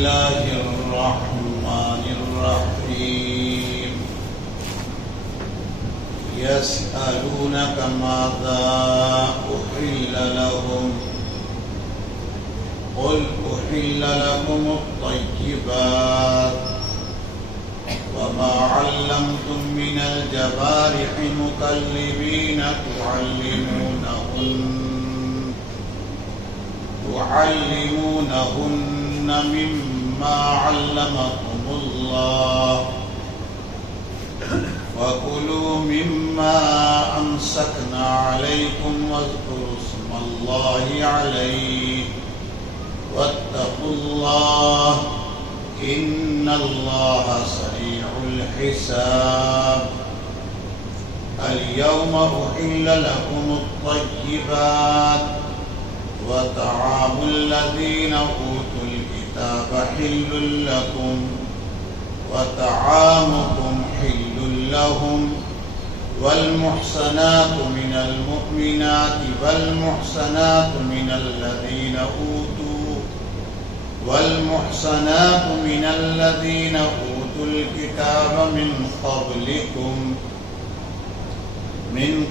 الله الرحمن الرحيم يسألونك ماذا أحل لهم قل أحل لكم الطيبات وما علمتم من الجوارح مكلبين تعلمونهن مما علمكم الله فكلوا مما أمسكنا عليكم واذكروا اسم الله عليه واتقوا الله إن الله سريع الحساب اليوم أحل لكم الطيبات وطعام الذين أوتوا الكتاب حل لكم وطعامكم حل لهم والمحصنات من المؤمنات والمحصنات من الذين أوتوا الكتاب من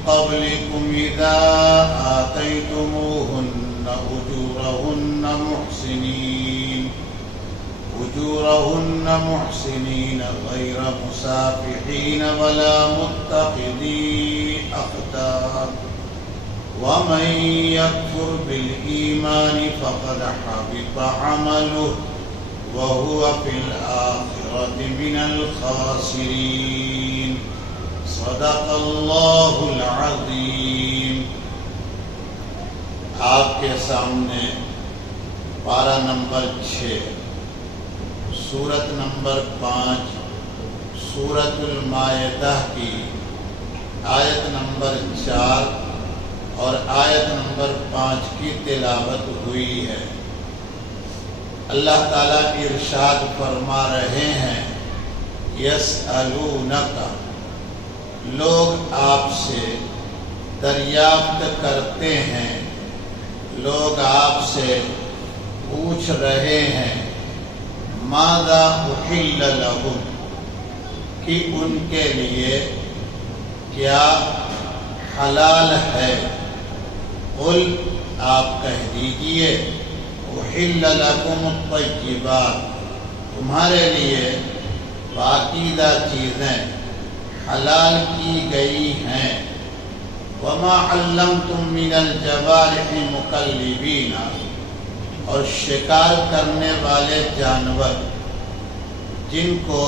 قبلكم إذا آتيتموهن أجورهن محسنين غير مسافحين ولا متخذي أخدان ومن يكفر بالإيمان فقد حبط عمله وهو في الآخرة من الخاسرين صدق اللہ العظیم۔ آپ کے سامنے پارہ نمبر 6 سورت نمبر 5 سورت المائدہ کی آیت نمبر 4 اور آیت نمبر 5 کی تلاوت ہوئی ہے۔ اللہ تعالیٰ ارشاد فرما رہے ہیں یسألونک، لوگ آپ سے دریافت کرتے ہیں، لوگ آپ سے پوچھ رہے ہیں ماذا احل لہم، کہ ان کے لیے کیا حلال ہے۔ قل، آپ کہہ دیجئے احل لکم الطیبات، تمہارے لیے پاکیزہ چیزیں حلال کی گئی ہیں۔ وما علمتم من الجوارح مکلبین، اور شکار کرنے والے جانور جن کو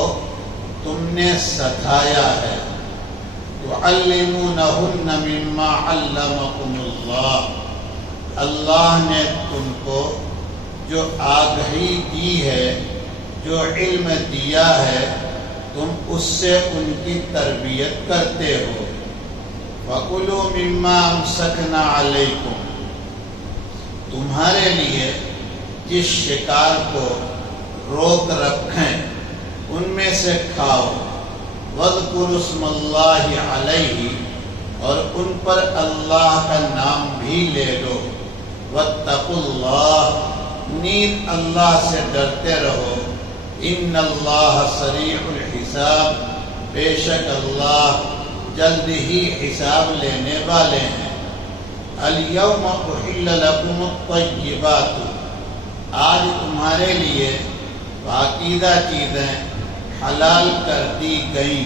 تم نے سکھایا ہے، تعلمونہن مما علمکم اللہ، اللہ نے تم کو جو آگہی دی ہے، جو علم دیا ہے، تم اس سے ان کی تربیت کرتے ہو۔ وَكُلُوا مِمَّا أَمْسَكْنَا عَلَيْكُمْ، تمہارے لیے جس شکار کو روک رکھیں ان میں سے کھاؤ۔ وَاذْكُرُوا اسْمَ اللَّهِ عَلَيْهِ، اور ان پر اللہ کا نام بھی لے لو۔ وَاتَّقُوا اللَّهَ، نیز اللہ سے ڈرتے رہو۔ ان اللہ سریع الحساب، بے شک اللہ جلد ہی حساب لینے والے ہیں۔ الیوم احل لکم الطیبات، آج تمہارے لیے پاکیزہ چیزیں حلال کر دی گئیں۔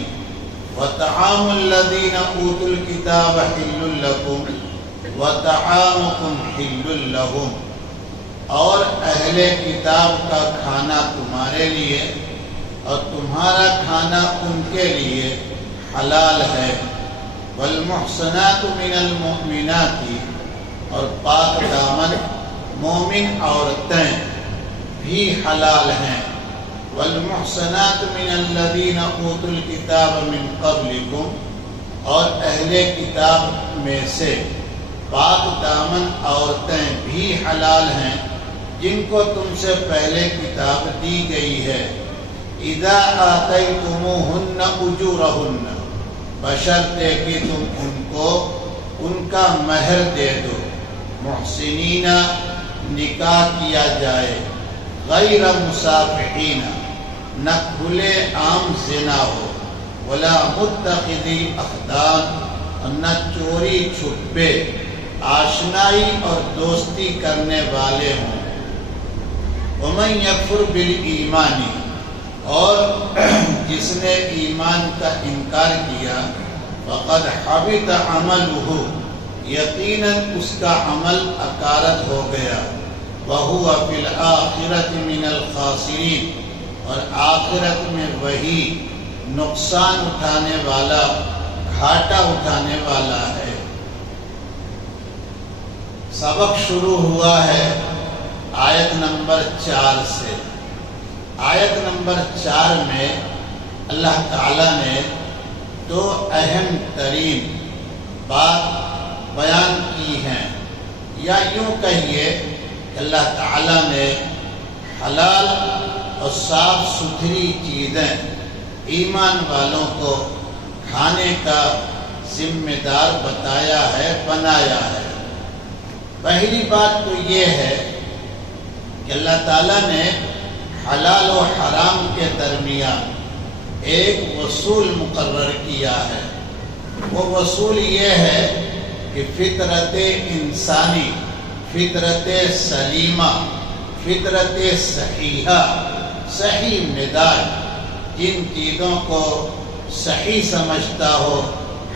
وطعام الذین اوتوا الکتاب حل لکم وطعامکم حل لہم، اور اہل کتاب کا کھانا تمہارے لیے اور تمہارا کھانا ان کے لیے حلال ہے۔ والمحصنات من المؤمنات، اور پاک دامن مومن عورتیں بھی حلال ہیں۔ والمحصنات من الذین اوتوا الکتاب من قبلکم، اور اہل کتاب میں سے پاک دامن عورتیں بھی حلال ہیں جن کو تم سے پہلے کتاب دی گئی ہے۔ اذا آتیتموہن اجورہن، بشرطے کہ تم ان کو ان کا مہر دے دو۔ محسنین، نکاح کیا جائے، غیر مصافحین، نہ کھلے عام زنا ہو، ولا متخذی اخدان، اور نہ چوری چھپے آشنائی اور دوستی کرنے والے ہوں۔ ومن یکفر بالایمان، اور جس نے ایمان کا انکار کیا، فقد حبط عملہ، یقیناً اس کا عمل اکارت ہو گیا، وَهُوَ فِي الْآخِرَةِ مِنَ الْخَاسِرِينَ، اور آخرت میں وہی نقصان اٹھانے والا، گھاٹا اٹھانے والا ہے۔ سبق شروع ہوا ہے آیت نمبر 4 سے۔ آیت نمبر 4 میں اللہ تعالیٰ نے دو اہم ترین بات بیان کی ہیں، یا یوں کہیے کہ اللہ تعالیٰ نے حلال اور صاف ستھری چیزیں ایمان والوں کو کھانے کا ذمہ دار بتایا ہے، بنایا ہے۔ پہلی بات تو یہ ہے کہ اللہ تعالیٰ نے حلال و حرام کے درمیان ایک اصول مقرر کیا ہے۔ وہ اصول یہ ہے کہ فطرت انسانی، فطرت سلیمہ، فطرت صحیحہ، صحیح مزاج، جن چیزوں کو صحیح سمجھتا ہو،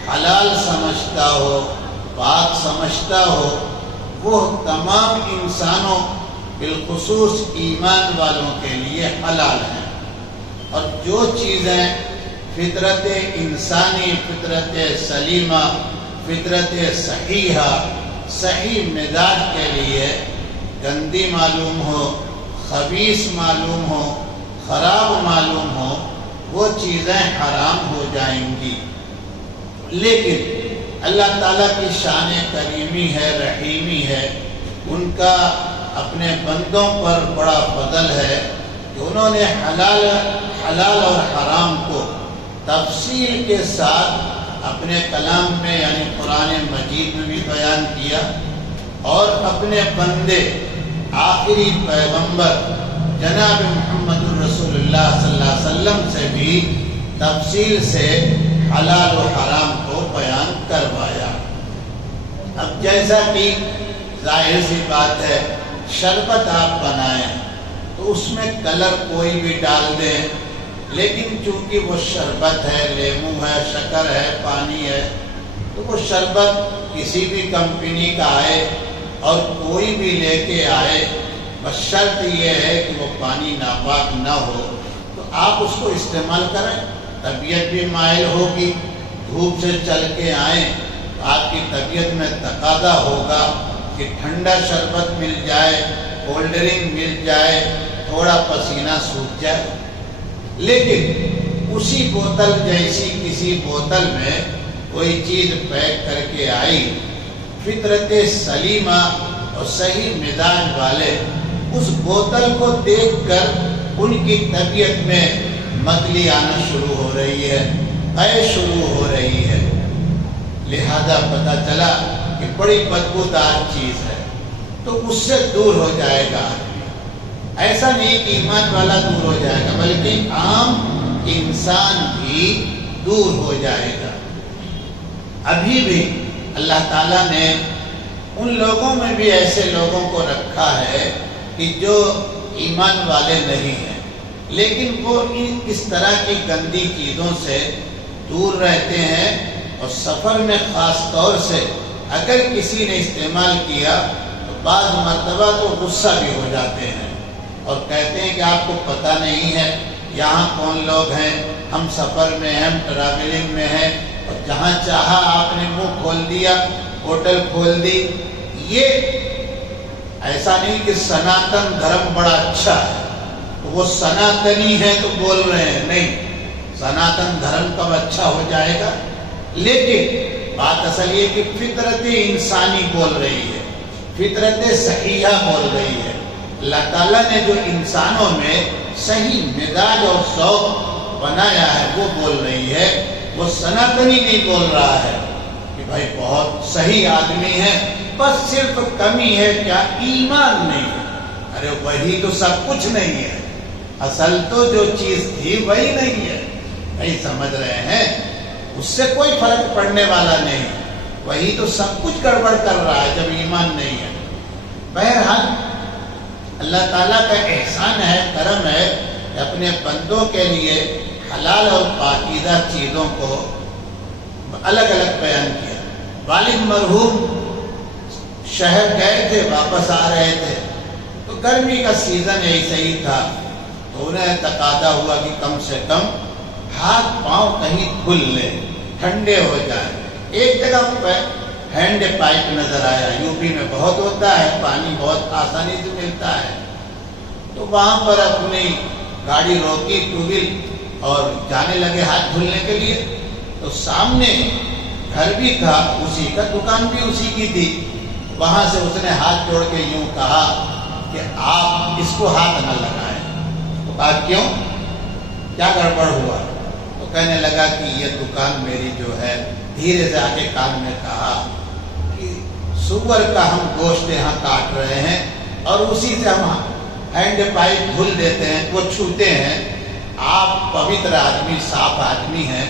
حلال سمجھتا ہو، پاک سمجھتا ہو، وہ تمام انسانوں بالخصوص ایمان والوں کے لیے حلال ہیں۔ اور جو چیزیں فطرت انسانی، فطرت سلیمہ، فطرت صحیحہ، صحیح مزاج کے لیے گندی معلوم ہو، خبیث معلوم ہو، خراب معلوم ہو، وہ چیزیں حرام ہو جائیں گی۔ لیکن اللہ تعالیٰ کی شان کریمی ہے، رحیمی ہے، ان کا اپنے بندوں پر بڑا فضل ہے کہ انہوں نے حلال اور حرام کو تفصیل کے ساتھ اپنے کلام میں یعنی قرآن مجید میں بھی بیان کیا، اور اپنے بندے آخری پیغمبر جناب محمد الرسول اللہ صلی اللہ علیہ وسلم سے بھی تفصیل سے حلال و حرام کو بیان کروایا۔ اب جیسا کہ ظاہر سی بات ہے، شربت آپ بنائیں تو اس میں کلر کوئی بھی ڈال دیں، لیکن چونکہ وہ شربت ہے، لیموں ہے، شکر ہے، پانی ہے، تو وہ شربت کسی بھی کمپنی کا آئے اور کوئی بھی لے کے آئے، بس شرط یہ ہے کہ وہ پانی ناپاک نہ ہو، تو آپ اس کو استعمال کریں۔ طبیعت بھی مائل ہوگی، دھوپ سے چل کے آئیں تو آپ کی طبیعت میں تقاضا ہوگا کہ ٹھنڈا شربت مل جائے، کولڈ ڈرنک مل جائے، تھوڑا پسینہ سوکھ جائے۔ لیکن اسی بوتل جیسی کسی بوتل میں کوئی چیز پیک کر کے آئی، فطرت سلیمہ اور صحیح مزاج والے اس بوتل کو دیکھ کر ان کی طبیعت میں متلی آنا شروع ہو رہی ہے، قے شروع ہو رہی ہے، لہذا پتہ چلا کہ بڑی بدبودار چیز ہے، تو اس سے دور ہو جائے گا آدمی۔ ایسا نہیں کہ ایمان والا دور ہو جائے گا، بلکہ عام انسان بھی دور ہو جائے گا۔ ابھی بھی اللہ تعالیٰ نے ان لوگوں میں بھی ایسے لوگوں کو رکھا ہے کہ جو ایمان والے نہیں ہیں، لیکن وہ اس طرح کی گندی چیزوں سے دور رہتے ہیں، اور سفر میں خاص طور سے اگر کسی نے استعمال کیا تو بعض مرتبہ تو غصہ بھی ہو جاتے ہیں اور کہتے ہیں کہ آپ کو پتہ نہیں ہے یہاں کون لوگ ہیں، ہم سفر میں ہیں، ہم ٹریولنگ میں ہیں، اور جہاں چاہا آپ نے منہ کھول دیا، ہوٹل کھول دی۔ یہ ایسا نہیں کہ سناتن دھرم بڑا اچھا ہے تو وہ سناتنی ہے تو بول رہے ہیں، نہیں، سناتن دھرم کب اچھا ہو جائے گا؟ لیکن بات اصل یہ کہ فطرت انسانی بول رہی ہے، فطرت صحیحہ بول رہی ہے۔ اللہ تعالیٰ نے جو انسانوں میں صحیح مزاج اور ذوق بنایا ہے وہ بول رہی ہے، وہ سناتنی نہیں بول رہا ہے کہ بھائی بہت صحیح آدمی ہے، بس صرف کمی ہے کیا؟ ایمان نہیں ہے۔ ارے وہی تو سب کچھ نہیں ہے، اصل تو جو چیز تھی وہی نہیں ہے، نہیں سمجھ رہے ہیں؟ اس سے کوئی فرق پڑنے والا نہیں، وہی تو سب کچھ گڑبڑ کر رہا ہے جب ایمان نہیں ہے۔ بہرحال اللہ تعالیٰ کا احسان ہے، کرم ہے کہ اپنے بندوں کے لیے حلال اور پاکیزہ چیزوں کو الگ الگ بیان کیا۔ والد مرحوم شہر گئے تھے، واپس آ رہے تھے تو گرمی کا سیزن ایسا ہی تھا، تو انہیں تقاضا ہوا کہ کم سے کم ہاتھ پاؤں کہیں دھل لیں، ٹھنڈے ہو جائیں۔ ایک جگہ پہ ہینڈ پائپ نظر آیا، یو پی میں بہت ہوتا ہے، پانی بہت آسانی سے ملتا ہے، تو وہاں پر اپنی گاڑی روکی، ٹو ویل، اور جانے لگے ہاتھ دھلنے کے لیے۔ تو سامنے گھر بھی تھا اسی کا، دکان بھی اسی کی تھی، وہاں سے اس نے ہاتھ جوڑ کے یوں کہا کہ آپ اس کو ہاتھ نہ لگائیں۔ تو کہا کیوں، کیا گڑبڑ ہوا؟ تو کہنے لگا کہ یہ دکان میری جو ہے، دھیرے سے آ کے کان میں کہا کہ سور کا ہم گوشت یہاں کاٹ رہے ہیں اور اسی سے ہم ہینڈ پائپ دھل دیتے ہیں، وہ چھوتے ہیں، آپ پوتر آدمی، صاف آدمی ہیں،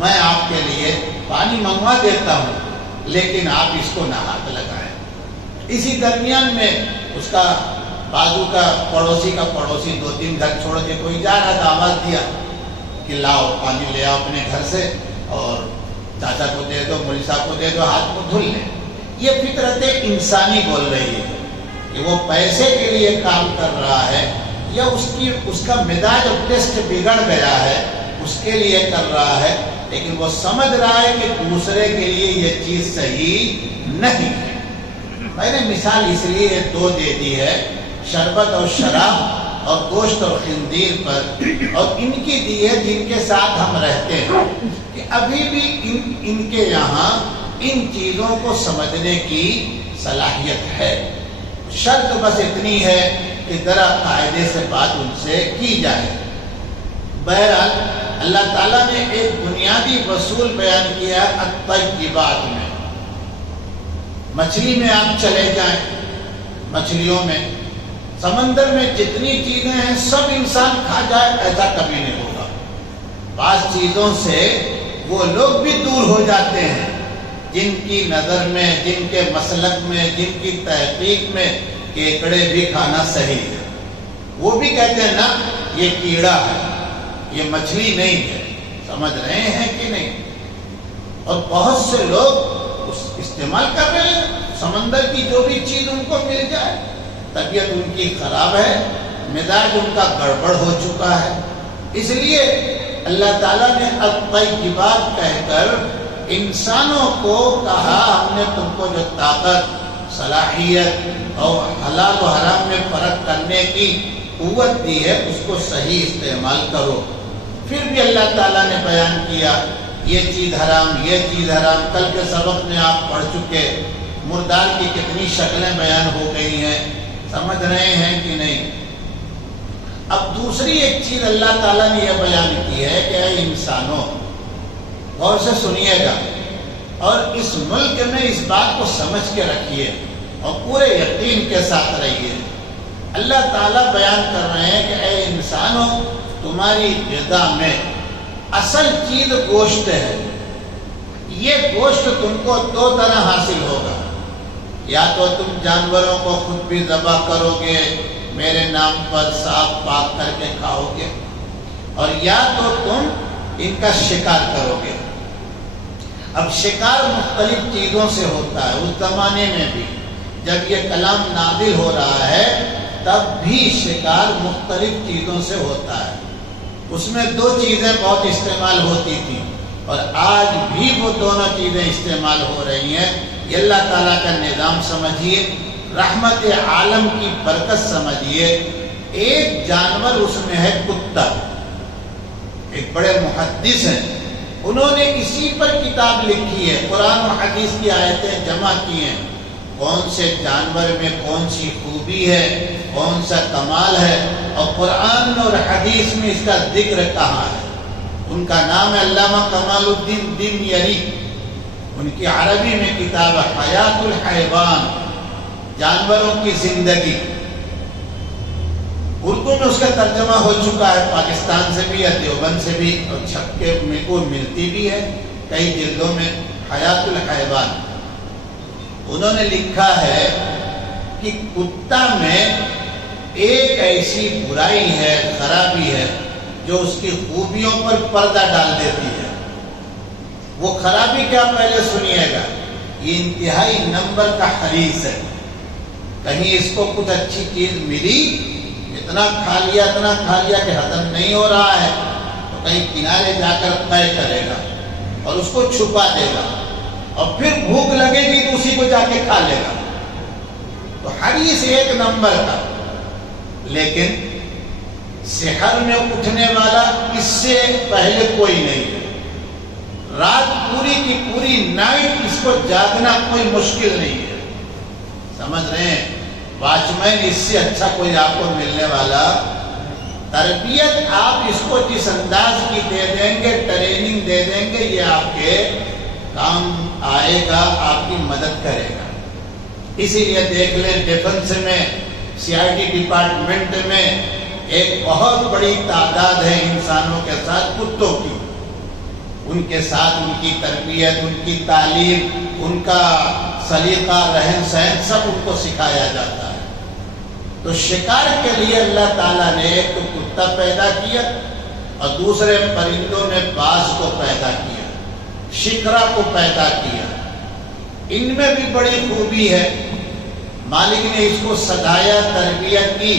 میں آپ کے لیے پانی منگوا دیتا ہوں، لیکن آپ اس کو نہ ہاتھ لگائیں۔ اسی درمیان میں اس کا بازو کا پڑوسی 2-3 گھر چھوڑ کے کوئی جا رہا تھا، آواز دیا کہ لاؤ پانی لے آؤ اپنے گھر سے اور چاچا کو دے دو، مولوی صاحب کو دے دو، ہاتھ کو دھل لیں۔ یہ فطرت انسانی بول رہی ہے کہ وہ پیسے کے لیے کام کر رہا ہے یا اس کا مزاج اور ٹیسٹ بگڑ گیا ہے، اس کے لیے کر رہا ہے، لیکن وہ سمجھ رہا ہے کہ دوسرے کے لیے یہ چیز صحیح نہیں ہے۔ میں نے مثال اس لیے 2 دے دی ہے، شربت اور شراب اور گوشت اور خنزیر پر، اور ان کی دی ہے جن کے ساتھ ہم رہتے ہیں، کہ ابھی بھی ان کے یہاں ان چیزوں کو سمجھنے کی صلاحیت ہے۔ شرط بس اتنی ہے کہ ذرا قاعدے سے بات ان سے کی جائے۔ بہرحال اللہ تعالیٰ نے ایک بنیادی اصول بیان کیا الطیبات میں۔ مچھلی میں آپ چلے جائیں، مچھلیوں میں، سمندر میں جتنی چیزیں ہیں سب انسان کھا جائے ایسا کبھی نہیں ہوگا۔ بعض چیزوں سے وہ لوگ بھی دور ہو جاتے ہیں جن کی نظر میں، جن کے مسلک میں، جن کی تحقیق میں کیکڑے بھی کھانا صحیح ہے، وہ بھی کہتے ہیں نا یہ کیڑا ہے، یہ مچھلی نہیں ہے۔ سمجھ رہے ہیں کہ نہیں؟ اور بہت سے لوگ استعمال کر رہے ہیں سمندر کی جو بھی چیز ان کو مل جائے، طبیعت ان کی خراب ہے، مزاج ان کا گڑبڑ ہو چکا ہے۔ اس لیے اللہ تعالیٰ نے الطیبات کہہ کر انسانوں کو کہا ہم نے تم کو جو طاقت، صلاحیت اور حلال و حرام میں فرق کرنے کی قوت دی ہے اس کو صحیح استعمال کرو۔ پھر بھی اللہ تعالیٰ نے بیان کیا یہ چیز حرام، یہ چیز حرام۔ کل کے سبق میں آپ پڑھ چکے، مردار کی کتنی شکلیں بیان ہو گئی ہیں، سمجھ رہے ہیں کہ نہیں؟ اب دوسری ایک چیز اللہ تعالیٰ نے یہ بیان کی ہے کہ اے انسانوں، غور سے سنیے گا اور اس ملک میں اس بات کو سمجھ کے رکھیے اور پورے یقین کے ساتھ رہیے۔ اللہ تعالیٰ بیان کر رہے ہیں کہ اے انسانوں، تمہاری غذا میں اصل چیز گوشت ہے۔ یہ گوشت تم کو 2 طرح حاصل ہوگا، یا تو تم جانوروں کو خود بھی ذبح کرو گے، میرے نام پر صاف پاک کر کے کھاؤ گے، اور یا تو تم ان کا شکار کرو گے۔ اب شکار مختلف چیزوں سے ہوتا ہے۔ اس زمانے میں بھی جب یہ کلام نازل ہو رہا ہے تب بھی شکار مختلف چیزوں سے ہوتا ہے۔ اس میں 2 چیزیں بہت استعمال ہوتی تھیں اور آج بھی وہ دونوں چیزیں استعمال ہو رہی ہیں۔ یہ اللہ تعالیٰ کا نظام سمجھیے، رحمت عالم کی برکت سمجھیے۔ ایک جانور اس میں ہے کتا، ایک بڑے محدث ہیں، انہوں نے اسی پر کتاب لکھی ہے، قرآن و حدیث کی آیتیں جمع کی ہیں، کون سے جانور میں کون سی خوبی ہے، کون سا کمال ہے، اور قرآن اور حدیث میں اس کا ذکر کہاں ہے۔ ان کا نام ہے علامہ کمال الدین دیمیری، ان کی عربی میں کتاب حیات الحیوان، جانوروں کی زندگی۔ اردو میں اس کا ترجمہ ہو چکا ہے پاکستان سے بھی یا دیوبند سے بھی، اور چھپ کے کو ملتی بھی ہے کئی جلدوں میں۔ حیات الحیوان انہوں نے لکھا ہے کہ کتا میں ایک ایسی برائی ہے، خرابی ہے، جو اس کی خوبیوں پر پردہ ڈال دیتی ہے۔ وہ خرابی کیا، پہلے سنیے گا، یہ انتہائی نمبر کا حریص ہے۔ کہیں اس کو کچھ اچھی چیز ملی، اتنا کھا لیا کہ ختم نہیں ہو رہا ہے، تو کہیں کنارے جا کر طے کرے گا اور اس کو چھپا دے گا، اور پھر بھوک لگے گی تو اسی کو جا کے کھا لے گا۔ تو حریص ایک نمبر کا، لیکن سحر میں اٹھنے والا اس سے پہلے کوئی نہیں ہے۔ رات پوری کی پوری نائٹ اس کو جاگنا کوئی مشکل نہیں ہے، سمجھ رہے ہیں؟ واچ مین اس سے اچھا کوئی آپ کو ملنے والا۔ تربیت آپ اس کو جس انداز کی دے دیں گے، ٹریننگ دے دیں گے، یہ آپ کے کام آئے گا، آپ کی مدد کرے گا۔ اسی لیے دیکھ لیں ڈیفنس میں، CID ڈپارٹمنٹ میں ایک بہت بڑی تعداد ہے انسانوں کے ساتھ کتوں کی، ان کے ساتھ ان کی تربیت، ان کی تعلیم، ان کا سلیقہ، رہن سہن سب ان کو سکھایا جاتا ہے۔ تو شکار کے لیے اللہ تعالیٰ نے ایک تو کتا پیدا کیا، اور دوسرے پرندوں میں باز کو پیدا کیا، شکرا کو پیدا کیا۔ ان میں بھی بڑی خوبی ہے، مالک نے اس کو سدایا، تربیت کی،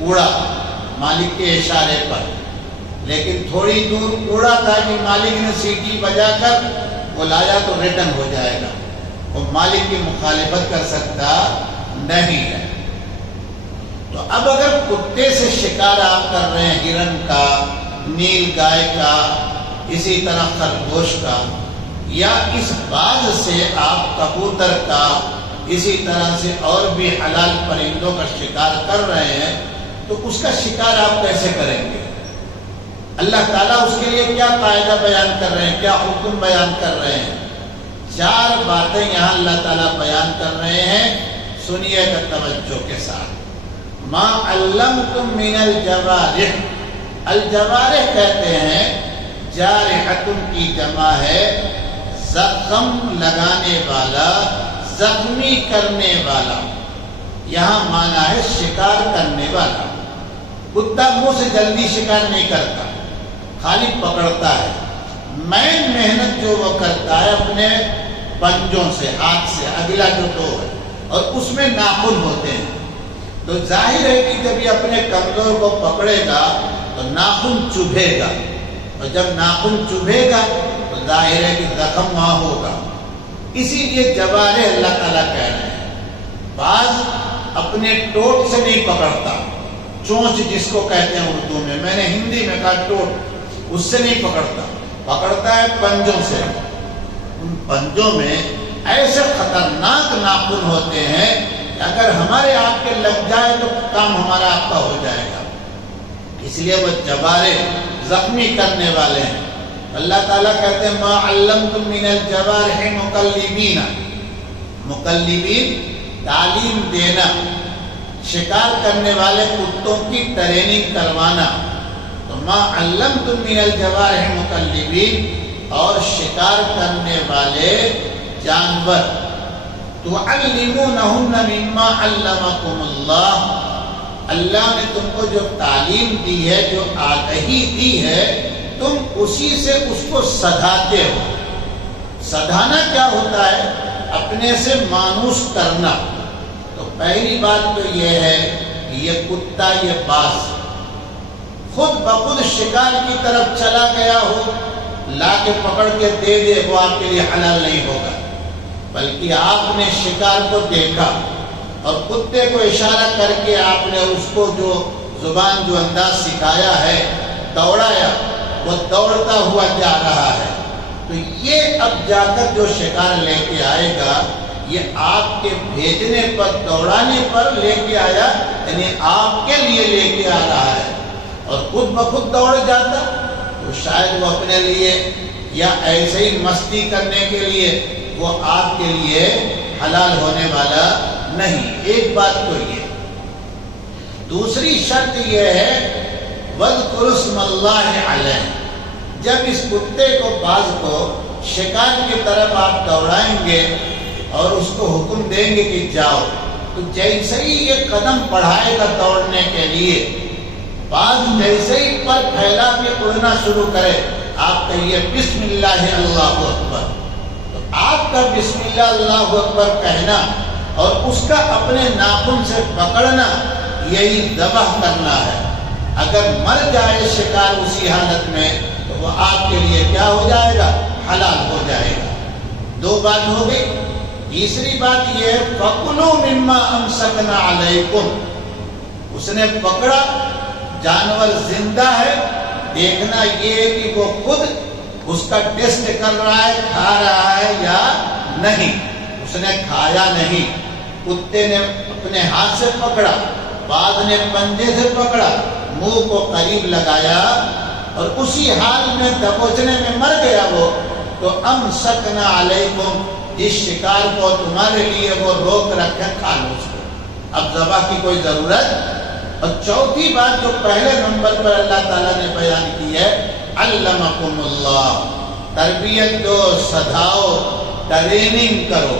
اڑا مالک کے اشارے پر، لیکن تھوڑی دور اڑا تھا کہ مالک نے سیٹی بجا کر بلایا تو ریٹرن ہو جائے گا، وہ مالک کی مخالفت کر سکتا نہیں ہے۔ تو اب اگر کتے سے شکار آپ کر رہے ہیں، ہرن کا، نیل گائے کا، اسی طرح خرگوش کا، یا اس باز سے آپ کبوتر کا، اسی طرح سے اور بھی حلال پرندوں کا شکار کر رہے ہیں، تو اس کا شکار آپ کیسے کریں گے؟ اللہ تعالیٰ اس کے لیے کیا قاعدہ بیان کر رہے ہیں، کیا حکم بیان کر رہے ہیں؟ 4 باتیں یہاں اللہ تعالیٰ بیان کر رہے ہیں، سنیے گا توجہ کے ساتھ۔ ما علمتم من الجوارح، الجوارح کہتے ہیں جارحتن کی جمع ہے زخم لگانے والا، زخمی کرنے والا، یہاں مانا ہے شکار کرنے والا۔ کتا منہ سے جلدی شکار نہیں کرتا، خالی پکڑتا ہے۔ مین محنت جو وہ کرتا ہے اپنے پنجوں سے، ہاتھ سے، اگلا جو ٹو ہے، اور اس میں ناخن ہوتے ہیں، تو ظاہر ہے کہ جب یہ اپنے کمزور کو پکڑے گا تو ناخن چبھے گا، اور جب ناخن چبھے گا تو ظاہر ہے کہ زخم وہاں ہوگا۔ اسی لیے جوارے اللہ تعالیٰ کہہ رہے ہیں، بعض اپنے ٹوٹ سے نہیں پکڑتا، چونچ جس کو کہتے ہیں اردو میں نے ہندی میں کہا ٹوٹ، اس سے نہیں پکڑتا، پکڑتا ہے پنجوں سے۔ ان پنجوں میں ایسے خطرناک ناخن ہوتے ہیں کہ اگر ہمارے آپ کے لگ جائے تو کام ہمارا آپ کا ہو جائے گا، اس لیے وہ جوارے زخمی کرنے والے ہیں۔ اللہ تعالیٰ کہتے ہیں ما علمتم من الجوارح مقلبین، مقلبین تعلیم دینا، شکار کرنے والے کتوں کی ٹریننگ کروانا۔ تو ما علمتم من الجوارح مقلبین، اور شکار کرنے والے جانور، تعلمونہن مما علمکم اللہ، اللہ نے تم کو جو تعلیم دی ہے، جو آگہی دی ہے، تم اسی سے اس کو سدھاتے ہو۔ سدھانا کیا ہوتا ہے؟ اپنے سے مانوس کرنا۔ تو پہلی بات تو یہ ہے کہ یہ کتا، یہ باز خود بخود شکار کی طرف چلا گیا ہو، لا کے پکڑ کے دے دے، وہ آپ کے لیے حلال نہیں ہوگا، بلکہ آپ نے شکار کو دیکھا اور کتے کو اشارہ کر کے آپ نے اس کو جو زبان، جو انداز سکھایا ہے، دوڑایا، وہ دوڑتا ہوا جا رہا ہے۔ تو یہ اب جا کر جو شکار لے کے آئے گا، یہ آپ کے بھیجنے پر، دوڑانے پر لے کے آیا، یعنی آپ کے لیے لے کے آ رہا ہے، اور خود بخود دوڑ جاتا تو شاید وہ اپنے لیے یا ایسے ہی مستی کرنے کے لیے وہ آپ کے لیے حلال ہونے والا نہیں۔ ایک بات تو یہ، دوسری شرط یہ ہے وَاذْكُرُوا اسْمَ اللَّهِ عَلَيْهِ، جب اس کتے کو باز کو شکار کی طرف آپ دوڑائیں گے اور اس کو حکم دیں گے کہ جاؤ، تو جیسے ہی یہ قدم بڑھائے گا دوڑنے کے لیے، باز جیسے ہی پر پھیلا کے اڑنا شروع کرے، آپ کہیے بسم اللہ اللہ اکبر، تو آپ کا بسم اللہ اللہ اکبر کہنا اور اس کا اپنے ناخن سے پکڑنا یہی ذبح کرنا ہے۔ اگر مر جائے شکار اسی حالت میں تو وہ آپ کے لیے کیا ہو جائے گا؟ حلال ہو جائے گا۔ دو بات ہو گئی۔ تیسری بات یہ ہے فَكُلُوا مِمَّا أَمْسَكْنَا عَلَيْكُمْ، اس نے پکڑا، جانور زندہ ہے، دیکھنا یہ ہے کہ وہ خود اس کا ٹیسٹ کر رہا ہے، کھا رہا ہے یا نہیں۔ اس نے کھایا نہیں، کتے نے اپنے ہاتھ سے پکڑا، باز نے پنجے سے پکڑا، منہ کو قریب لگایا اور اسی حال میں دبوچنے میں مر گیا وہ، تو امسکنا علیکم، جس شکار کو تمہارے لیے وہ روک رکھے کھا لو اس کو، اب ذبح کی کوئی ضرورت۔ اور چوتھی بات جو پہلے نمبر پر اللہ تعالیٰ نے بیان کی ہے علمکم اللہ، تربیت دو، سدھاؤ، ٹریننگ کرو۔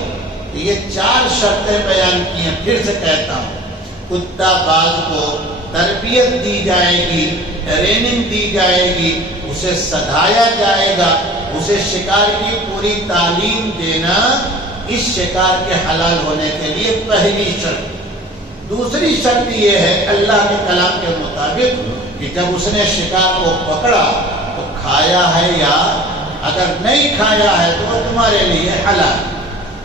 یہ چار شرطیں بیان کی ہیں، پھر سے کہتا ہوں، کتا باز کو تربیت دی جائے گی، ٹریننگ دی جائے گی، اسے سدھایا جائے گا، اسے شکار کی پوری تعلیم دینا اس شکار کے حلال ہونے کے لیے پہلی شرط۔ دوسری شرط یہ ہے اللہ کے کلام کے مطابق کہ جب اس نے شکار کو پکڑا تو کھایا ہے یا اگر نہیں کھایا ہے تو وہ تمہارے لیے حلال۔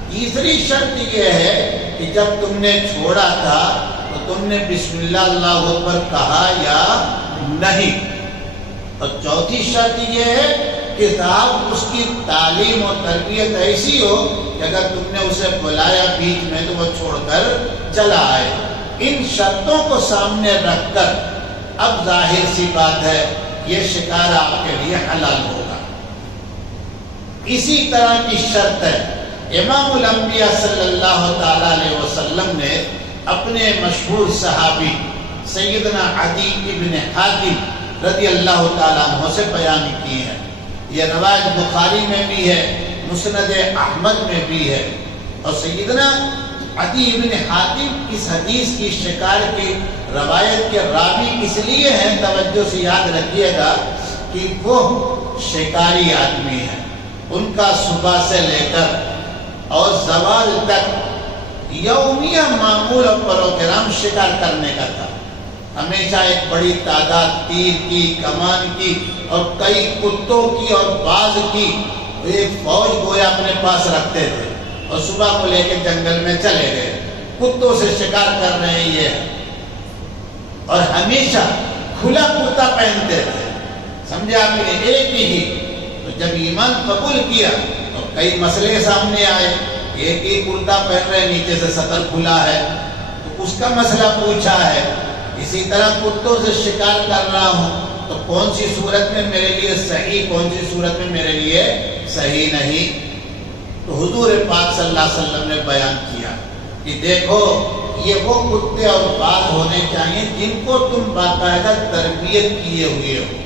تیسری شرط یہ ہے کہ جب تم نے چھوڑا تھا تو تم نے بسم اللہ اللہ اکبر کہا یا نہیں۔ اور چوتھی شرط یہ ہے کہ صاحب اس کی تعلیم اور تربیت ایسی ہو کہ اگر تم نے اسے بلایا بیچ میں تو وہ چھوڑ کر چلا آئے۔ ان شرطوں کو سامنے رکھ کر اب ظاہر سی بات ہے یہ شکار آپ کے لیے حلال ہوگا۔ اسی طرح کی شرط ہے امام الانبیاء صلی اللہ تعالیٰ علیہ وسلم نے اپنے مشہور صحابی سیدنا عدی ابن حاتم رضی اللہ تعالیٰ عنہ سے بیان کی ہے۔ یہ روایت بخاری میں بھی ہے، مسند احمد میں بھی ہے۔ اور سیدنا عدی ابن حاتم اس حدیث کی شکار کی روایت کے راوی اس لیے ہیں، توجہ سے یاد رکھیے گا کہ وہ شکاری آدمی ہے، ان کا صبح سے لے کر اور زوال تک یومیہ معمول اور پروگرام شکار کرنے کا تھا۔ ہمیشہ ایک بڑی تعداد تیر کی، کمان کی اور کئی کتوں کی اور باز کی ایک فوج گویا اپنے پاس رکھتے تھے اور صبح کو لے کے جنگل میں چلے گئے، کتوں سے شکار کر رہے ہیں یہ، اور ہمیشہ کھلا کرتا پہنتے تھے۔ سمجھے آپ نے ایک ہی، تو جب ایمان قبول کیا تو کئی مسئلے سامنے آئے، ایک ہی کرتا پہن رہے، نیچے سے سطر کھلا ہے، تو اس کا مسئلہ پوچھا ہے۔ اسی طرح کتوں سے شکار کر رہا ہوں تو کون سی صورت میں میرے لیے صحیح، کون سی صورت میں میرے لیے صحیح نہیں۔ تو حضور پاک صلی اللہ علیہ وسلم نے بیان کیا کہ دیکھو یہ وہ کتے اور باز ہونے چاہیے جن کو تم باقاعدہ تربیت کیے ہوئے ہو۔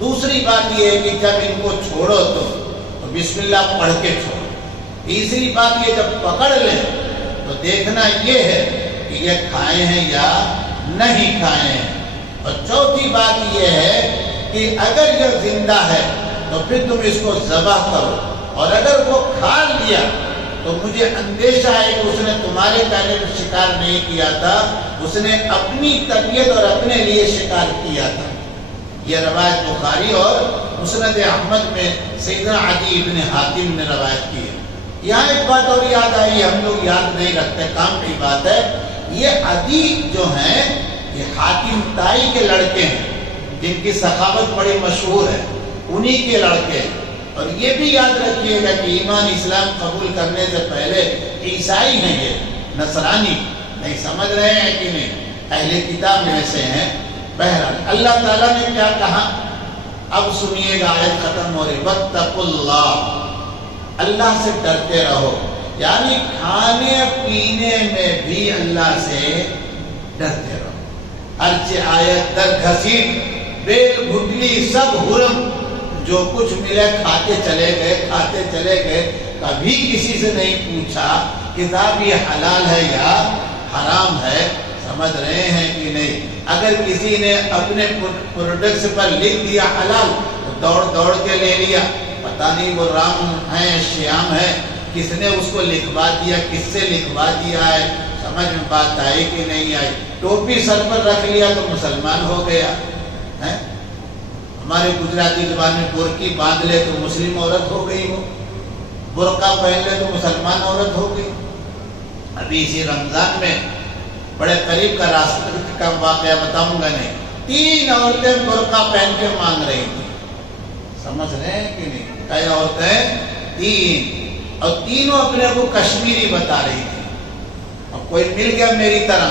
دوسری بات یہ ہے کہ جب ان کو چھوڑو تو بسم اللہ پڑھ کے چھوڑو۔ تیسری بات یہ جب پکڑ لیں تو دیکھنا یہ ہے کہ یہ کھائے ہیں یا نہیں کھائے ہیں۔ اور چوتھی بات یہ ہے کہ اگر یہ زندہ ہے تو پھر تم اس کو ذبح کرو، اور اگر وہ کھا لیا تو مجھے اندیشہ ہے کہ اس نے تمہارے کہنے پر شکار نہیں کیا تھا، اس نے اپنی طبیعت اور اپنے لیے شکار کیا تھا۔ یہ روایت بخاری اور مسند احمد میں سیدنا عدی ابن حاتم نے روایت کی ہے۔ یہاں ایک بات اور یاد آئی، ہم لوگ یاد نہیں رکھتے، کام کی بات ہے۔ یہ عدی جو ہیں یہ حاتم تائی کے لڑکے ہیں جن کی سخاوت بڑی مشہور ہے، انہی کے لڑکے ہیں۔ اور یہ بھی یاد رکھیے گا کہ ایمان اسلام قبول کرنے سے پہلے عیسائی ہیں، یہ نصرانی نہیں، سمجھ رہے ہیں کہ نہیں، اہل کتاب میں سے ہیں۔ بہرحال اللہ تعالیٰ نے کیا کہا اب سنیے گا، آیت ختم ہو رہی، وَاتَّقُوا اللَّهَ، اللہ سے ڈرتے رہو، یعنی کھانے پینے میں بھی اللہ سے ڈرتے رہو۔ ارچ آیت در گھسیٹ بیل بھٹلی سب حرم، جو کچھ ملے کھاتے چلے گئے، کبھی کسی سے نہیں پوچھا کتاب یہ حلال ہے یا حرام ہے. سمجھ رہے ہیں کہ نہیں؟ اگر کسی نے اپنے پروڈکٹس پر لکھ دیا حلال تو دوڑ کے لے لیا، پتہ نہیں وہ رام ہے شیام ہے، کس نے اس کو لکھوا دیا، کس سے لکھوا دیا ہے. سمجھ میں بات آئی کہ نہیں آئی؟ ٹوپی سر پر رکھ لیا تو مسلمان ہو گیا. ہمارے گجراتی زبان میں برقی باندھ لے تو مسلم عورت ہو گئی، وہ برقع پہن لے تو مسلمان عورت ہو گئی. ابھی اسی رمضان میں بڑے قریب کا راستہ کا واقعہ بتاؤں گا. نہیں، 3 عورتیں برقع پہن کے مانگ رہی تھی. سمجھ رہے ہیں کہ نہیں؟ کئی عورتیں؟ 3، اور تینوں اپنے کو کشمیری بتا رہی تھی. اب کوئی مل گیا میری طرح،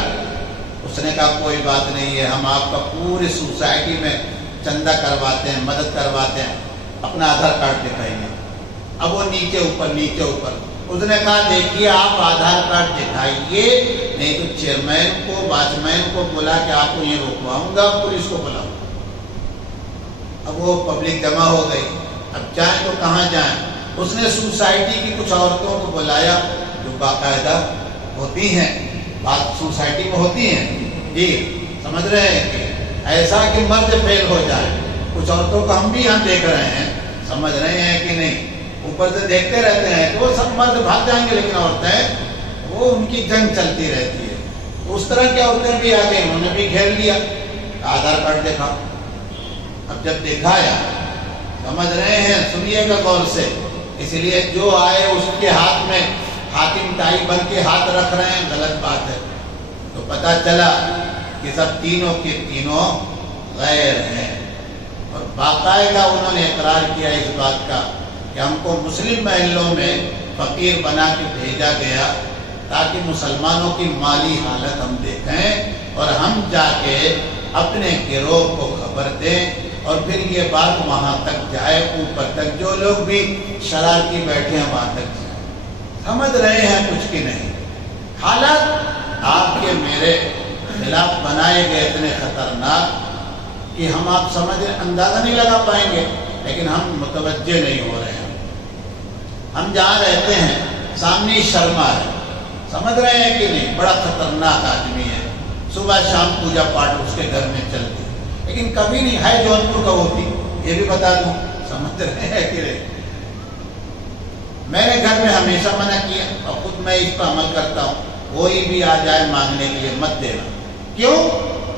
اس نے کہا کوئی بات نہیں ہے، ہم آپ کا پوری سوسائٹی میں چندہ کرواتے ہیں، مدد کرواتے ہیں، اپنا آدھار کارڈ دکھائیں گے. اب وہ نیچے اوپر اس نے کہا دیکھیے آپ آدھار کارڈ دکھائیے، نہیں تو چیئرمین کو واچ مین کو بلا کے آپ کو یہ روکواؤں گا، پولیس کو بلاؤں. اب وہ پبلک جمع ہو گئی، اب جائیں تو کہاں جائیں. اس نے سوسائٹی کی کچھ عورتوں کو بلایا جو باقاعدہ ہوتی ہیں، بات سوسائٹی میں ہوتی ہیں جی. سمجھ رہے ہیں کہ ایسا کہ مرد فیل ہو جائے. کچھ عورتوں کو ہم بھی یہاں دیکھ رہے ہیں، سمجھ رہے ہیں کہ نہیں؟ اوپر سے دیکھتے رہتے ہیں تو وہ سب مرد بھاگ جائیں گے، لیکن عورتیں وہ ان کی جنگ چلتی رہتی ہے. اس طرح کی عورتیں بھی آ گئی، انہوں نے بھی گھیر لیا. آدھار کارڈ دیکھا. اب جب دکھایا، سمجھ رہے ہیں، سنیے گا غور سے، اس لیے جو آئے اس کے ہاتھ میں حاتم تائی بن کے ہاتھ رکھ رہے ہیں، غلط بات ہے. تو پتہ چلا کہ سب تینوں کے تینوں غیر ہیں. اور باقاعدہ انہوں نے اقرار کیا اس بات کا کہ ہم کو مسلم محلوں میں فقیر بنا کے بھیجا گیا تاکہ مسلمانوں کی مالی حالت ہم دیکھیں اور ہم جا کے اپنے گروہ کو خبر دیں، اور پھر یہ بات وہاں تک جائے، اوپر تک، جو لوگ بھی شرارتی بیٹھے ہیں وہاں تک جائے. سمجھ رہے ہیں کچھ کی نہیں؟ حالات آپ کے میرے خلاف بنائے گئے اتنے خطرناک کہ ہم آپ سمجھ اندازہ نہیں لگا پائیں گے، لیکن ہم متوجہ نہیں ہو رہے ہیں. ہم جہاں رہتے ہیں سامنے شرما ہے، سمجھ رہے ہیں کہ نہیں؟ بڑا خطرناک آدمی ہے، صبح شام پوجا پاٹ اس کے گھر میں چلتی، لیکن کبھی نہیں ہے جونپور کا ہوتی، یہ بھی بتا دوں. سمجھ رہے ہیں کہ نہیں؟ میں نے گھر میں ہمیشہ منع کیا اور خود میں اس پر عمل کرتا ہوں، کوئی بھی آ جائے مانگنے کے لیے مت دینا. کیوں؟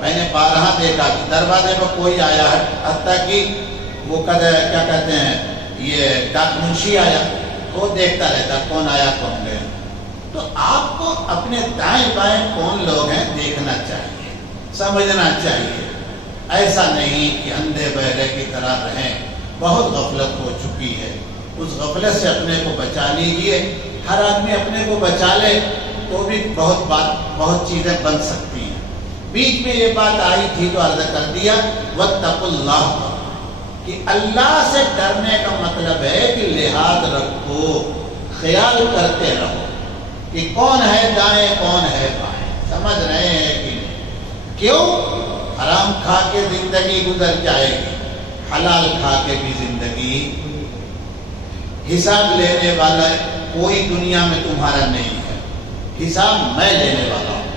میں نے بارہا دیکھا کہ دروازے پر کوئی آیا ہے، حتیٰ کہ وہ کیا کہتے ہیں یہ ڈاک منشی آیا، وہ دیکھتا رہتا کون آیا کون گیا. تو آپ کو اپنے دائیں بائیں کون لوگ ہیں دیکھنا چاہیے، سمجھنا چاہیے. ایسا نہیں کہ اندھے بہرے کی طرح رہیں. بہت غفلت ہو چکی ہے، اس غفلت سے اپنے کو بچا لیجئے. ہر آدمی اپنے کو بچا لے تو بھی بہت چیزیں بن سکتی ہیں. بیچ میں یہ بات آئی تھی تو عرض کر دیا واتقوا اللہ، کہ اللہ سے ڈرنے کا مطلب ہے کہ لحاظ رکھو، خیال کرتے رہو کہ کون ہے دائیں کون ہے بائیں. سمجھ رہے ہیں کہ کیوں؟ حرام کھا کے زندگی گزر جائے گی، حلال کھا کے بھی زندگی. حساب لینے والا کوئی دنیا میں تمہارا نہیں ہے، حساب میں لینے والا ہوں،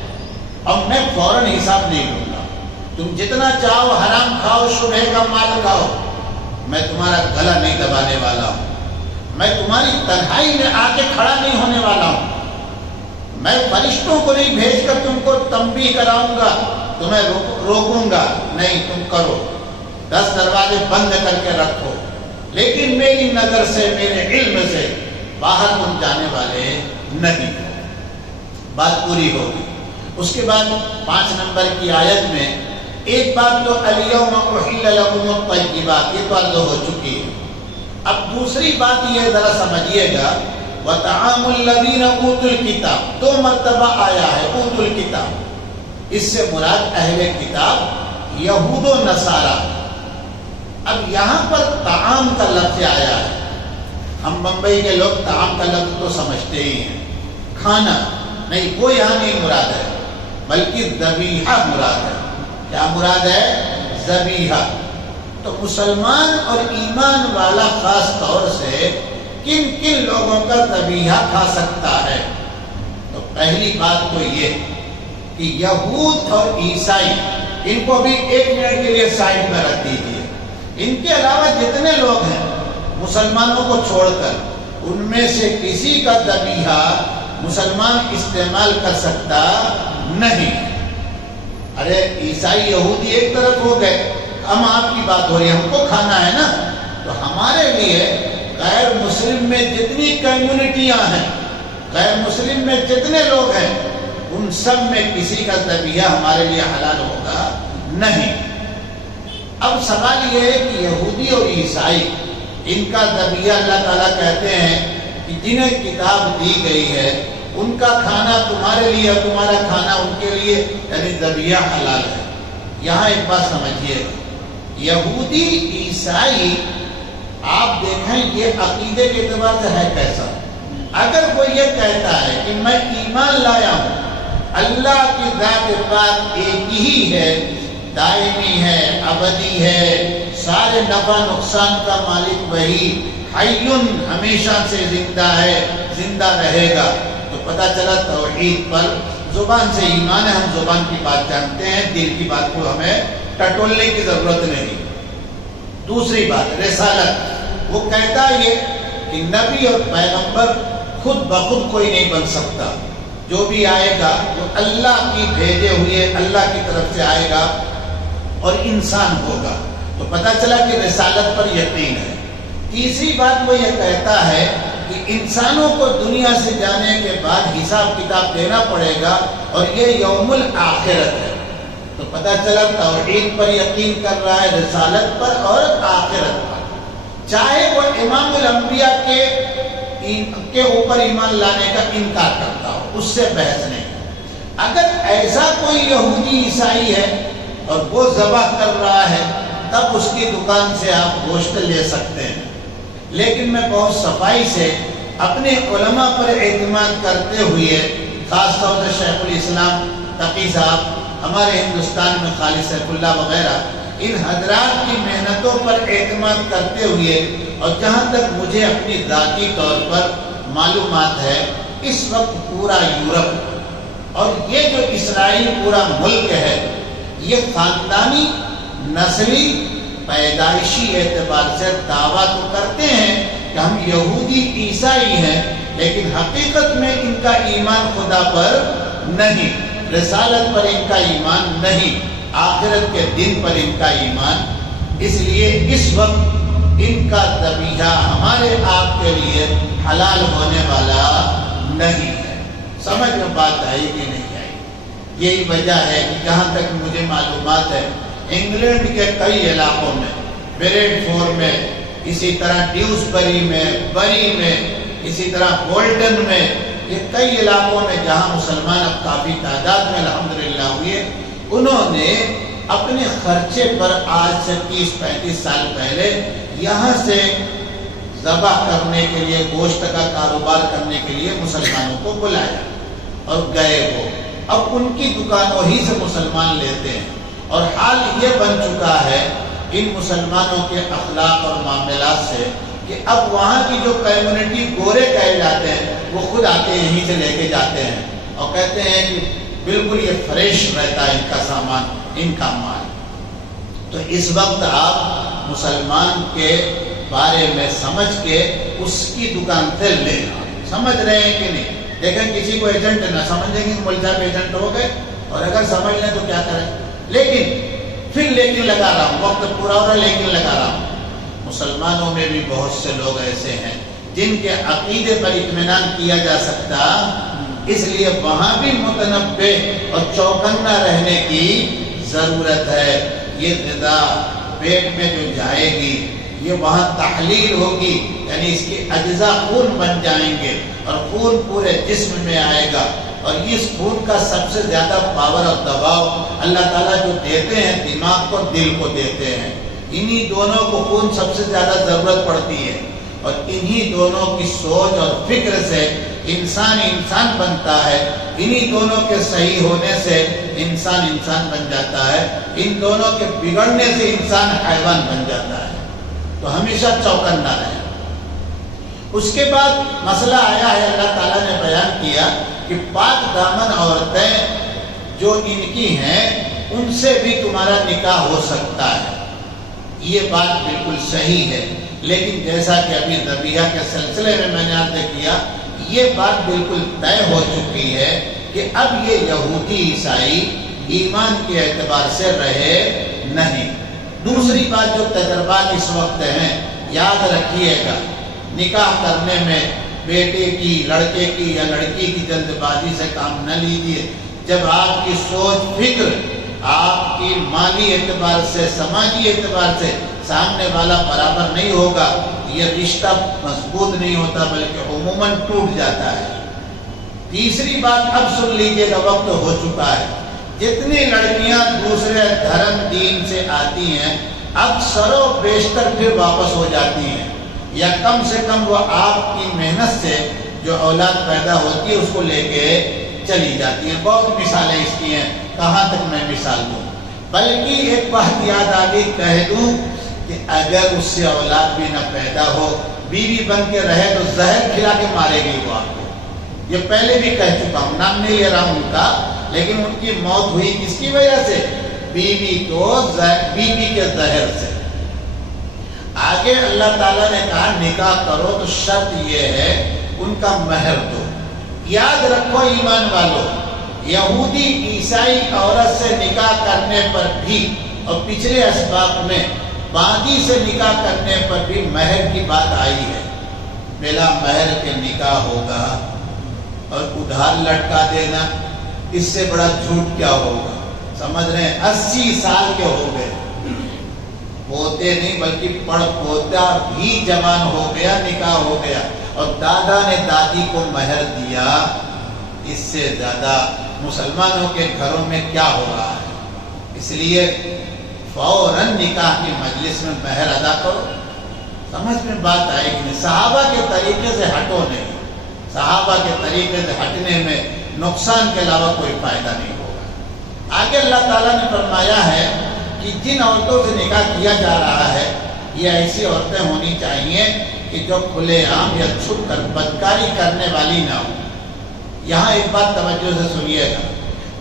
اور میں فوراً حساب نہیں لوں گا. تم جتنا چاہو حرام کھاؤ، شبہ کا مال کھاؤ، میں تمہارا گلا نہیں دبانے والا ہوں. میں تمہاری تنہائی میں آ کے کھڑا نہیں ہونے والا ہوں. میں فرشتوں کو نہیں بھیج کر تم کو تنبیہ کراؤں گا، تمہیں روکوں گا نہیں، تم کرو. 10 دروازے بند کر کے رکھو، لیکن میری نظر سے، میرے علم سے باہر تم جانے والے نہیں. بات پوری ہوگی. اس کے بعد 5 نمبر کی آیت میں ایک بات تو الیوم احل لکم الطیبات، یہ تو عرض ہو چکی ہے. اب دوسری بات یہ ذرا سمجھیے گا، وطعام الذین اوتوا الکتاب 2 مرتبہ آیا ہے اوتوا الکتاب. اس سے مراد اہل کتاب یہود و نصارہ. اب یہاں پر طعام کا لفظ آیا ہے. ہم بمبئی کے لوگ طعام کا لفظ تو سمجھتے ہی ہیں، کھانا نہیں، وہ یہاں نہیں مراد ہے، بلکہ ذبیحہ مراد ہے. کیا مراد ہے؟ ذبیحہ۔ تو مسلمان اور ایمان والا خاص طور سے کن کن لوگوں کا ذبیحہ کھا سکتا ہے؟ تو پہلی بات تو یہ کہ یہود اور عیسائی، ان کو بھی 1 منٹ کے لیے سائڈ میں رکھ دیجیے۔ ان کے علاوہ جتنے لوگ ہیں مسلمانوں کو چھوڑ کر، ان میں سے کسی کا ذبیحہ مسلمان استعمال کر سکتا نہیں۔ ارے عیسائی یہودی ایک طرف ہو گئے، ہم آپ کی بات ہو رہی ہے، ہم کو کھانا ہے نا۔ تو ہمارے لیے غیر مسلم میں جتنی کمیونٹیاں ہیں، غیر مسلم میں جتنے لوگ ہیں، ان سب میں کسی کا ذبیحہ ہمارے لیے حلال ہوگا نہیں۔ اب سوال یہ ہے کہ یہودی اور عیسائی، ان کا ذبیحہ اللہ تعالیٰ کہتے ہیں کہ جنہیں کتاب دی گئی ہے ان کا کھانا تمہارے لیے اور تمہارا کھانا ان کے لیے، یعنی ذبیحہ حلال ہے۔ یہاں ایک بات سمجھیے، یہودی عیسائی آپ دیکھیں یہ عقیدے کے اعتبار سے ہے کیسا۔ اگر کوئی یہ کہتا ہے کہ میں ایمان لایا ہوں اللہ کی ذات پاک ایک ہی ہے، دائمی ہے، ابدی ہے، سارے نفع نقصان کا مالک وہی، حیٌ ہمیشہ سے زندہ ہے، زندہ رہے گا، تو پتہ چلا توحید پر زبان سے ایمان ہے، ہم زبان کی بات جانتے ہیں، دل کی بات کو ہمیں ٹٹولنے کی ضرورت نہیں۔ دوسری بات رسالت، وہ کہتا یہ کہ نبی اور پیغمبر خود بخود کوئی نہیں بن سکتا، جو بھی آئے گا وہ اللہ کی بھیجے ہوئے اللہ کی طرف سے آئے گا اور انسان ہوگا، تو پتہ چلا کہ رسالت پر یقین ہے۔ تیسری بات وہ یہ کہتا ہے کہ انسانوں کو دنیا سے جانے کے بعد حساب کتاب دینا پڑے گا اور یہ یوم الآخرت ہے، تو پتہ چلا توحید پر یقین کر رہا ہے، رسالت پر اور آخرت پر، چاہے وہ امام الانبیاء کے اوپر ایمان لانے کا انکار کرتا ہو، اس سے بحث نہیں۔ اگر ایسا کوئی یہودی عیسائی ہے اور وہ ذبح کر رہا ہے، تب اس کی دکان سے آپ گوشت لے سکتے ہیں، لیکن میں بہت صفائی سے اپنے علماء پر اعتماد کرتے ہوئے، خاص طور سے شیخ الاسلام تقی صاحب، ہمارے ہندوستان میں خالد سیف اللہ وغیرہ، ان حضرات کی محنتوں پر اعتماد کرتے ہوئے، اور جہاں تک مجھے اپنی ذاتی طور پر معلومات ہے، اس وقت پورا یورپ اور یہ جو اسرائیل پورا ملک ہے، یہ خاندانی نسلی پیدائشی اعتبار سے دعویٰ تو کرتے ہیں کہ ہم یہودی عیسائی ہیں، لیکن حقیقت میں ان کا ایمان خدا پر نہیں، رسالت پر ان کا ایمان نہیں، آخرت کے دن پر ان کا ایمان۔ اس لیے اس وقت ان کا ذبیحہ ہمارے آپ کے لیے حلال ہونے والا نہیں ہے۔ سمجھ میں بات آئی کہ نہیں آئی؟ یہی وجہ ہے کہ جہاں تک مجھے معلومات ہے، انگلینڈ کے کئی علاقوں میں، بریڈ فور میں، اسی طرح ڈیوسبری میں، بری میں، اسی طرح بولٹن میں، یہ کئی علاقوں میں جہاں مسلمان اب کافی تعداد میں الحمدللہ ہوئے، انہوں نے اپنے خرچے پر آج سے 30-35 سال پہلے یہاں سے ذبح کرنے کے لیے، گوشت کا کاروبار کرنے کے لیے مسلمانوں کو بلایا اور گئے وہ۔ اب ان کی دکانوں ہی سے مسلمان لیتے ہیں، اور حال یہ بن چکا ہے ان مسلمانوں کے اخلاق اور معاملات سے کہ اب وہاں کی جو کمیونٹی گورے کہے جاتے ہیں، وہ خود آتے یہیں سے لے کے جاتے ہیں اور کہتے ہیں کہ بالکل یہ فریش رہتا ہے ان کا سامان، ان کا مال۔ تو اس وقت آپ مسلمان کے بارے میں سمجھ کے اس کی دکان سے لیں، سمجھ رہے ہیں کہ نہیں؟ دیکھیں کسی کو ایجنٹ نہ سمجھیں گے، ملزا پہ ایجنٹ ہو گئے، اور اگر سمجھ لیں تو کیا کریں؟ لیکن لگا رہا ہوں، وقت پورا ہو رہا ہے لیکن لگا رہا ہوں۔ مسلمانوں میں بھی بہت سے لوگ ایسے ہیں جن کے عقیدے پر اطمینان کیا جا سکتا، اس لیے وہاں بھی متنبہ اور چوکنا رہنے کی ضرورت ہے۔ یہ غذا پیٹ میں جو جائے گی، یہ وہاں تحلیل ہوگی، یعنی اس کے اجزاء خون بن جائیں گے اور خون پورے جسم میں آئے گا، اور اس خون کا سب سے زیادہ پاور اور دباؤ اللہ تعالیٰ جو دیتے ہیں دماغ کو، دل کو دیتے ہیں۔ انہی دونوں کو خون سب سے زیادہ ضرورت پڑتی ہے، اور انہی دونوں کی سوچ اور فکر سے انسان انسان بنتا ہے، انہی دونوں کے صحیح ہونے سے انسان انسان بن جاتا ہے، ان دونوں کے بگڑنے سے انسان حیوان بن جاتا ہے۔ تو ہمیشہ چوکنا رہے۔ اس کے بعد مسئلہ آیا ہے، اللہ تعالیٰ نے بیان کیا کہ پاک دامن عورتیں جو ان کی ہیں ان سے بھی تمہارا نکاح ہو سکتا ہے، یہ بات بالکل صحیح ہے، لیکن جیسا کہ ابھی ذبیحہ کے سلسلے میں نے عرض کیا، یہ بات بالکل طے ہو چکی ہے کہ اب یہ یہودی عیسائی ایمان کے اعتبار سے رہے نہیں۔ دوسری بات جو تجربات اس وقت ہیں، یاد رکھیے گا، نکاح کرنے میں بیٹے کی، لڑکے کی یا لڑکی کی جلد بازی سے کام نہ لیجیے۔ جب آپ کی سوچ فکر آپ کی مالی اعتبار سے، سماجی اعتبار سے سامنے والا برابر نہیں ہوگا، یہ رشتہ مضبوط نہیں ہوتا بلکہ عموماً ٹوٹ جاتا ہے۔ تیسری بات اب سن لیجیے گا، وقت ہو چکا ہے، جتنی لڑکیاں دوسرے دھرم دین سے آتی ہیں اکثر و بیشتر پھر واپس ہو جاتی ہیں، یا کم سے کم وہ آپ کی محنت سے جو اولاد پیدا ہوتی ہے اس کو لے کے چلی جاتی ہیں۔ بہت مثالیں اس کی ہیں، کہاں تک میں مثال دوں، بلکہ ایک بات یاد آ گئی کہہ دوں کہ اگر اس سے اولاد بھی نہ پیدا ہو، بیوی بن کے رہے تو زہر کھلا کے مارے گی وہ آپ کو۔ یہ پہلے بھی کہہ چکا ہوں، نام نہیں لے رہا ہوں ان کا، لیکن ان کی موت ہوئی کس کی وجہ سے؟ بیوی کے زہر سے۔ آگے اللہ تعالیٰ نے کہا نکاح کرو تو شرط یہ ہے ان کا مہر دو۔ یاد رکھو ایمان والو، یہودی عیسائی عورت سے نکاح کرنے پر بھی اور پچھلے اسباق میں باندی سے نکاح کرنے پر بھی مہر کی بات آئی ہے۔ بلا مہر کے نکاح ہوگا اور ادھار لٹکا دینا، اس سے بڑا جھوٹ کیا ہوگا؟ سمجھ رہے ہیں؟ 80 سال کے ہو گئے، پوتے نہیں بلکہ پڑ پوتا بھی جوان ہو گیا، نکاح ہو گیا اور دادا نے دادی کو مہر دیا، اس سے زیادہ مسلمانوں کے گھروں میں کیا ہو رہا ہے؟ اس لیے فوراً نکاح کی مجلس میں مہر ادا کرو۔ سمجھ میں بات آئے گی نہیں؟ صحابہ کے طریقے سے ہٹو نہیں، صحابہ کے طریقے سے ہٹنے میں نقصان کے علاوہ کوئی فائدہ نہیں ہوگا۔ آگے اللہ تعالیٰ نے فرمایا ہے کہ جن عورتوں سے نکاح کیا جا رہا ہے یہ ایسی عورتیں ہونی چاہیے کہ جو کھلے عام یا چھپ کر بدکاری کرنے والی نہ ہو۔ یہاں ایک بات توجہ سے سنیے گا،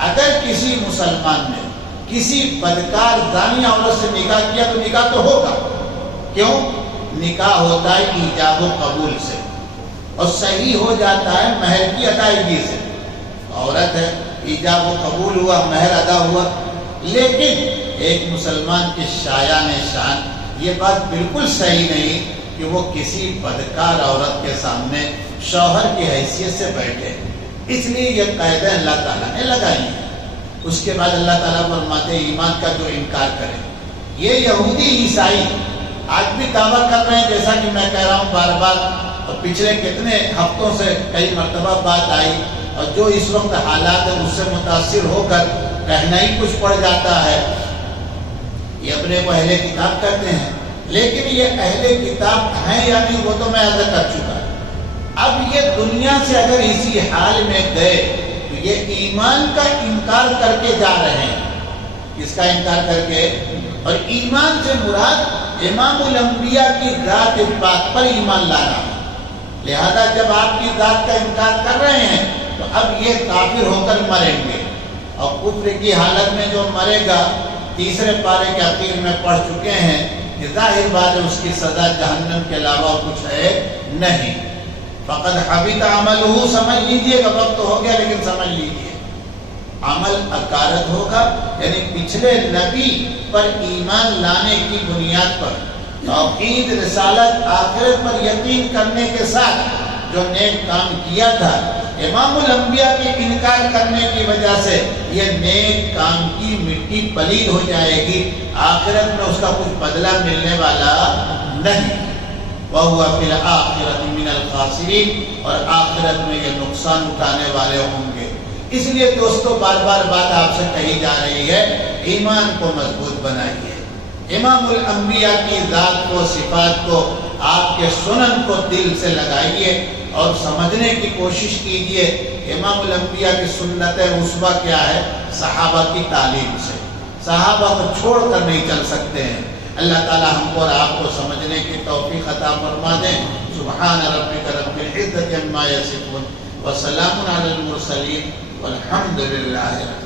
اگر کسی مسلمان نے کسی بدکار زانی عورت سے نکاح کیا تو نکاح تو ہوگا، کیوں؟ نکاح ہوتا ہے ایجاب و قبول سے اور صحیح ہو جاتا ہے مہر کی ادائیگی سے۔ عورت ہے، ایجاب و قبول ہوا، مہر ادا ہوا، لیکن ایک مسلمان کے شایان شان یہ بات بالکل صحیح نہیں کہ وہ کسی بدکار عورت کے سامنے شوہر کی حیثیت سے بیٹھے۔ اس لیے یہ قاعدہ اللہ تعالیٰ نے لگائی ہے۔ اس کے بعد اللہ تعالیٰ فرماتے ہیں ایمان کا جو انکار کرے، یہ یہودی عیسائی آج بھی دعویٰ کر رہے ہیں، جیسا کہ میں کہہ رہا ہوں بار بار، اور پچھلے کتنے ہفتوں سے کئی مرتبہ بات آئی، اور جو اس وقت حالات ہیں اس سے متاثر ہو کر کہنا ہی کچھ پڑ جاتا ہے۔ یہ اپنے کو اہل کتاب کہتے ہیں، لیکن یہ اہل کتاب ہیں یا نہیں وہ تو میں عرض کر چکا۔ اب یہ دنیا سے اگر اسی حال میں گئے تو یہ ایمان کا انکار کر کے جا رہے ہیں۔ کس کا انکار کر کے؟ اور ایمان سے مراد امام الانبیاء کی ذات پاک پر ایمان لانا ہے۔ لہذا جب آپ کی ذات کا انکار کر رہے ہیں تو اب یہ کافر ہو کر مریں گے، اور کفر کی حالت میں جو مرے گا تیسرے پارے کے اخیر میں پڑھ چکے ہیں کہ ظاہر بات ہے اس کی سزا جہنم کے علاوہ کچھ ہے نہیں۔ فقد حبط عملہ، سمجھ لیجئے کہ وقت ہو گیا لیکن سمجھ لیجئے، عمل اکارت ہوگا، یعنی پچھلے نبی پر ایمان لانے کی بنیاد پر توحید، رسالت، آخرت پر یقین کرنے کے ساتھ جو نیک کام کیا تھا، امام الانبیاء کے انکار کرنے کی وجہ سے یہ نیک کام کی مٹی پلید ہو جائے گی، آخرت میں اس کا کچھ بدلہ ملنے والا نہیں۔ وَهُوَ فِي الْآخِرَةِ مِنَ الْخَاسِرِينَ، اور آخرت میں یہ نقصان اٹھانے والے ہوں گے۔ اس لیے دوستو بار بار بات آپ سے کہی جا رہی ہے، ایمان کو مضبوط بنائیے، امام الانبیاء کی ذات کو، صفات کو، آپ کے سنن کو دل سے لگائیے، اور سمجھنے کی کوشش کیجئے امام الانبیاء کی سنت رسوا کیا ہے، صحابہ کی تعلیم سے، صحابہ کو چھوڑ کر نہیں چل سکتے ہیں۔ اللہ تعالی ہم کو اور آپ کو سمجھنے کی توفیق عطا فرما دیں۔ سبحان ربک رب العزة عما یصفون وسلام علی المرسلین والحمد للہ رب العالمین۔